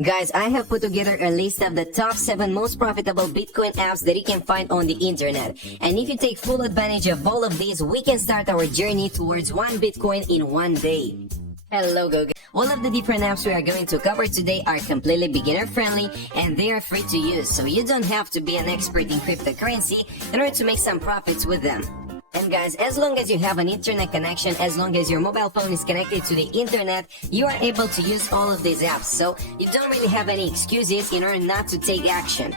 Guys, I have put together a list of the top 7 most profitable Bitcoin apps that you can find on the internet. And if you take full advantage of all of these, we can start our journey towards 1 Bitcoin in 1 day. Hello, Go. All of the different apps we are going to cover today are completely beginner friendly and they are free to use, so you don't have to be an expert in cryptocurrency in order to make some profits with them. And guys, as long as you have an internet connection, as long as your mobile phone is connected to the internet, you are able to use all of these apps, so you don't really have any excuses in order not to take action.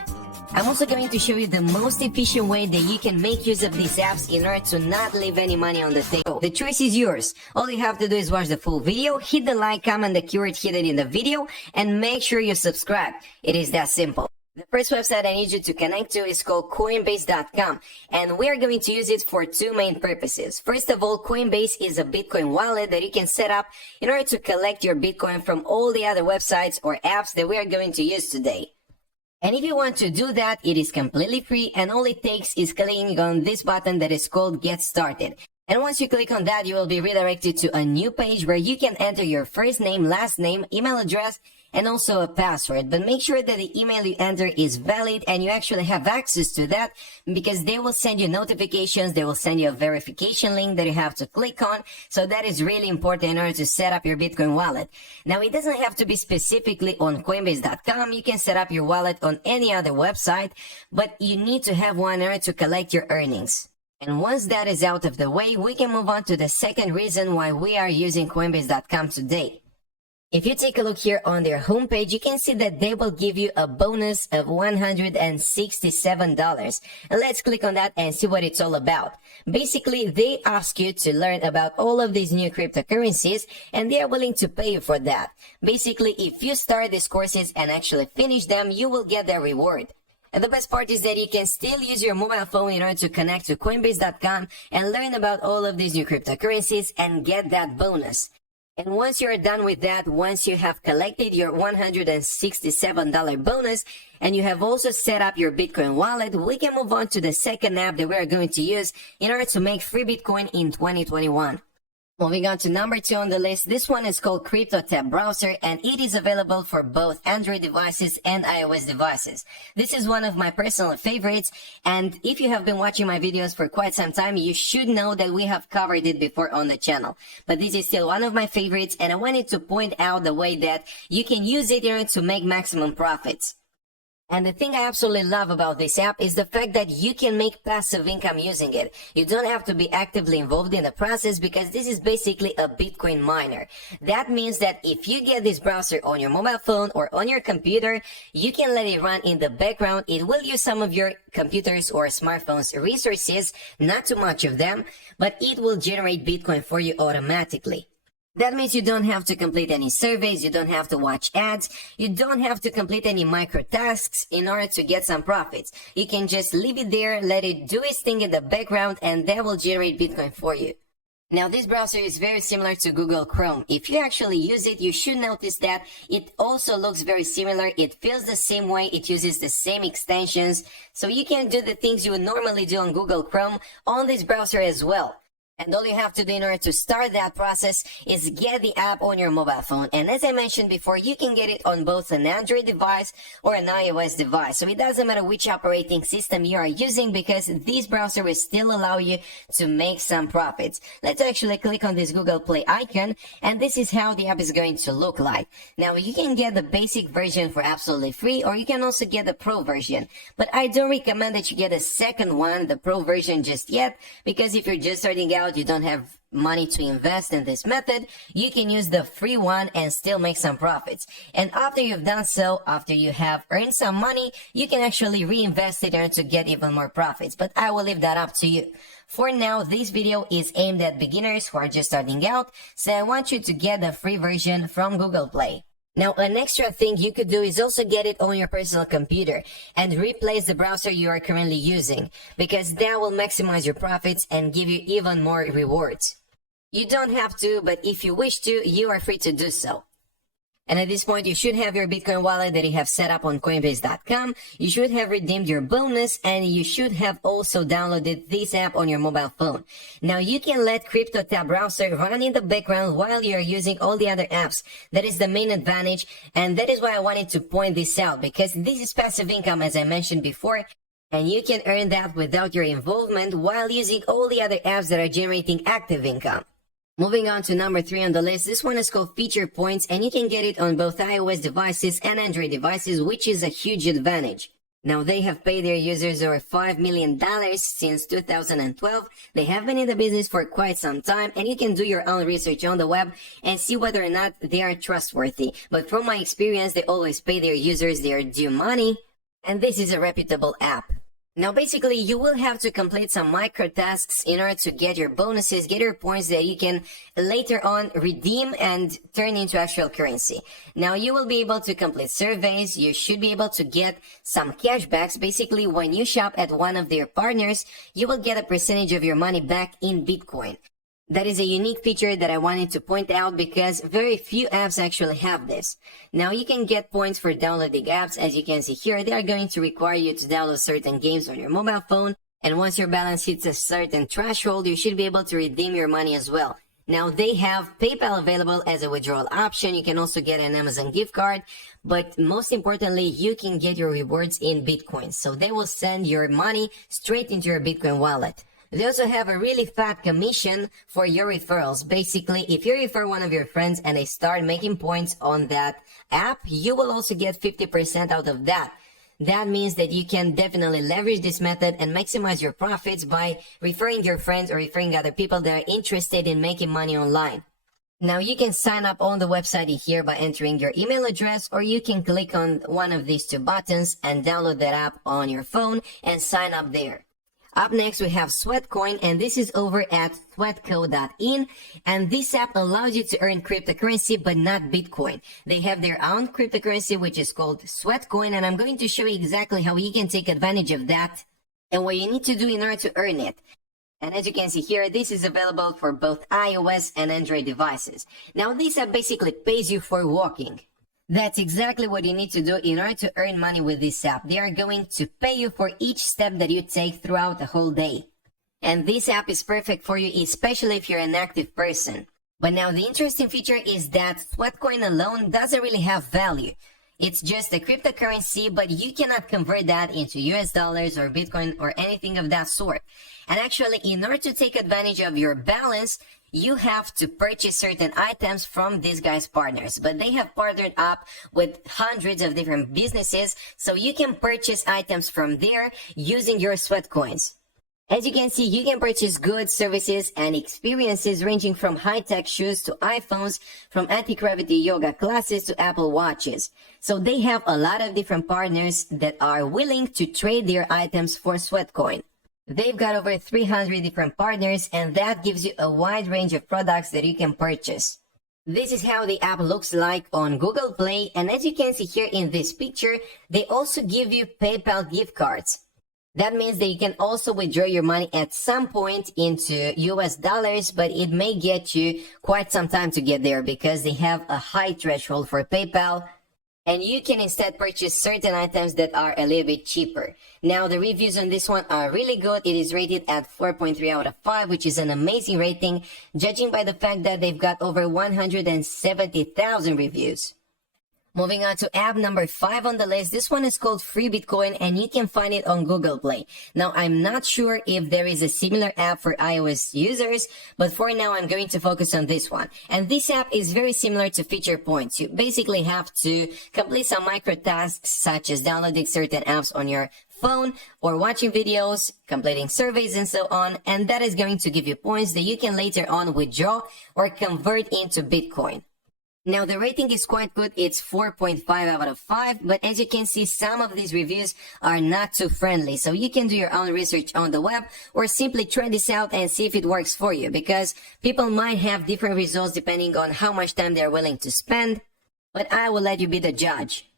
I'm also going to show you the most efficient way that you can make use of these apps in order to not leave any money on the table. The choice is yours. All you have to do is watch the full video, hit the like, comment the keyword hidden in the video, and make sure you subscribe. It is that simple. The first website I need you to connect to is called Coinbase.com, and we are going to use it for 2 main purposes. First of all, Coinbase is a Bitcoin wallet that you can set up in order to collect your Bitcoin from all the other websites or apps that we are going to use today. And if you want to do that, it is completely free, and all it takes is clicking on this button that is called Get Started. And once you click on that, you will be redirected to a new page where you can enter your first name, last name, email address, and also a password. But make sure that the email you enter is valid and you actually have access to that, because they will send you notifications, they will send you a verification link that you have to click on. So that is really important in order to set up your Bitcoin wallet. Now, it doesn't have to be specifically on Coinbase.com. You can set up your wallet on any other website, but you need to have one in order to collect your earnings. And once that is out of the way, we can move on to the second reason why we are using Coinbase.com today. If you take a look here on their homepage, you can see that they will give you a bonus of $167. And let's click on that and see what it's all about. Basically, they ask you to learn about all of these new cryptocurrencies, and they are willing to pay you for that. Basically, if you start these courses and actually finish them, you will get their reward. And the best part is that you can still use your mobile phone in order to connect to Coinbase.com and learn about all of these new cryptocurrencies and get that bonus. And once you're done with that, once you have collected your $167 bonus and you have also set up your Bitcoin wallet, we can move on to the second app that we are going to use in order to make free Bitcoin in 2021. Moving on to number 2 on the list, this one is called CryptoTab Browser, and it is available for both Android devices and iOS devices. This is one of my personal favorites, and if you have been watching my videos for quite some time, you should know that we have covered it before on the channel. But this is still one of my favorites, and I wanted to point out the way that you can use it in order to make maximum profits. And the thing I absolutely love about this app is the fact that you can make passive income using it. You don't have to be actively involved in the process because this is basically a Bitcoin miner. That means that if you get this browser on your mobile phone or on your computer, you can let it run in the background. It will use some of your computers or smartphones resources, not too much of them, but it will generate Bitcoin for you automatically. That means you don't have to complete any surveys, you don't have to watch ads, you don't have to complete any micro tasks in order to get some profits. You can just leave it there, let it do its thing in the background, and that will generate Bitcoin for you. Now, this browser is very similar to Google Chrome. If you actually use it, you should notice that it also looks very similar. It feels the same way, it uses the same extensions, so you can do the things you would normally do on Google Chrome on this browser as well. And all you have to do in order to start that process is get the app on your mobile phone. And as I mentioned before, you can get it on both an Android device or an iOS device. So it doesn't matter which operating system you are using, because this browser will still allow you to make some profits. Let's actually click on this Google Play icon, and this is how the app is going to look like. Now, you can get the basic version for absolutely free, or you can also get the Pro version. But I don't recommend that you get a second one, the Pro version, just yet, because if you're just starting out, you don't have money to invest in this method, you can use the free one and still make some profits. And after you've done so, after you have earned some money, you can actually reinvest it in order to get even more profits. But I will leave that up to you. For now, this video is aimed at beginners who are just starting out, so I want you to get the free version from Google Play. Now, an extra thing you could do is also get it on your personal computer and replace the browser you are currently using, because that will maximize your profits and give you even more rewards. You don't have to, but if you wish to, you are free to do so. And at this point, you should have your Bitcoin wallet that you have set up on Coinbase.com. You should have redeemed your bonus, and you should have also downloaded this app on your mobile phone. Now, you can let CryptoTab Browser run in the background while you are using all the other apps. That is the main advantage, and that is why I wanted to point this out, because this is passive income, as I mentioned before, and you can earn that without your involvement while using all the other apps that are generating active income. Moving on to number 3 on the list, this one is called Feature Points, and you can get it on both iOS devices and Android devices, which is a huge advantage. Now, they have paid their users over $5 million since 2012. They have been in the business for quite some time, and you can do your own research on the web and see whether or not they are trustworthy. But from my experience, they always pay their users their due money, and this is a reputable app. Now, basically, you will have to complete some micro tasks in order to get your bonuses, get your points that you can later on redeem and turn into actual currency. Now, you will be able to complete surveys. You should be able to get some cashbacks. Basically, when you shop at one of their partners, you will get a percentage of your money back in Bitcoin. That is a unique feature that I wanted to point out because very few apps actually have this. Now, you can get points for downloading apps. As you can see here, they are going to require you to download certain games on your mobile phone. And once your balance hits a certain threshold, you should be able to redeem your money as well. Now, they have PayPal available as a withdrawal option. You can also get an Amazon gift card. But most importantly, you can get your rewards in Bitcoin. So they will send your money straight into your Bitcoin wallet. They also have a really fat commission for your referrals. Basically, if you refer one of your friends and they start making points on that app, you will also get 50% out of that. That means that you can definitely leverage this method and maximize your profits by referring your friends or referring other people that are interested in making money online. Now, you can sign up on the website here by entering your email address, or you can click on one of these 2 buttons and download that app on your phone and sign up there. Up next, we have Sweatcoin, and this is over at sweatco.in, and this app allows you to earn cryptocurrency, but not Bitcoin. They have their own cryptocurrency, which is called Sweatcoin, and I'm going to show you exactly how you can take advantage of that and what you need to do in order to earn it. And as you can see here, this is available for both iOS and Android devices. Now, this app basically pays you for walking. That's exactly what you need to do in order to earn money with this app. They are going to pay you for each step that you take throughout the whole day. And this app is perfect for you, especially if you're an active person. But now the interesting feature is that Sweatcoin alone doesn't really have value. It's just a cryptocurrency, but you cannot convert that into US dollars or Bitcoin or anything of that sort. And actually, in order to take advantage of your balance, you have to purchase certain items from these guys' partners. But they have partnered up with hundreds of different businesses, so you can purchase items from there using your Sweatcoins. As you can see, you can purchase goods, services, and experiences ranging from high-tech shoes to iPhones, from anti-gravity yoga classes to Apple Watches. So they have a lot of different partners that are willing to trade their items for Sweatcoin. They've got over 300 different partners, and that gives you a wide range of products that you can purchase. This is how the app looks like on Google Play, and as you can see here in this picture, they also give you PayPal gift cards. That means that you can also withdraw your money at some point into US dollars, but it may get you quite some time to get there because they have a high threshold for PayPal. And you can instead purchase certain items that are a little bit cheaper. Now, the reviews on this one are really good. It is rated at 4.3 out of 5, which is an amazing rating, judging by the fact that they've got over 170,000 reviews. Moving on to app number 5 on the list. This one is called Free Bitcoin, and you can find it on Google Play. Now, I'm not sure if there is a similar app for iOS users, but for now, I'm going to focus on this one. And this app is very similar to Feature Points. You basically have to complete some micro tasks, such as downloading certain apps on your phone or watching videos, completing surveys, and so on. And that is going to give you points that you can later on withdraw or convert into Bitcoin. Now, the rating is quite good. It's 4.5 out of 5, but as you can see, some of these reviews are not too friendly. So you can do your own research on the web or simply try this out and see if it works for you, because people might have different results depending on how much time they're willing to spend, but I will let you be the judge.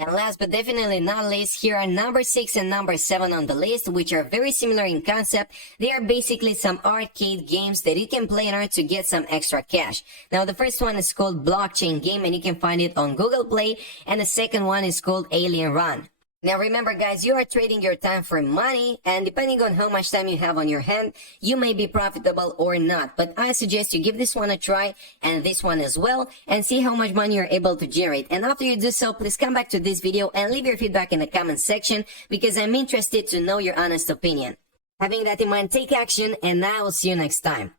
And last but definitely not least, here are number 6 and number 7 on the list, which are very similar in concept. They are basically some arcade games that you can play in order to get some extra cash. Now, the first one is called Blockchain Game, and you can find it on Google Play, and the second one is called Alien Run. Now remember guys, you are trading your time for money, and depending on how much time you have on your hand, you may be profitable or not. But I suggest you give this one a try and this one as well, and see how much money you're able to generate. And after you do so, please come back to this video and leave your feedback in the comment section, because I'm interested to know your honest opinion. Having that in mind, take action, and I will see you next time.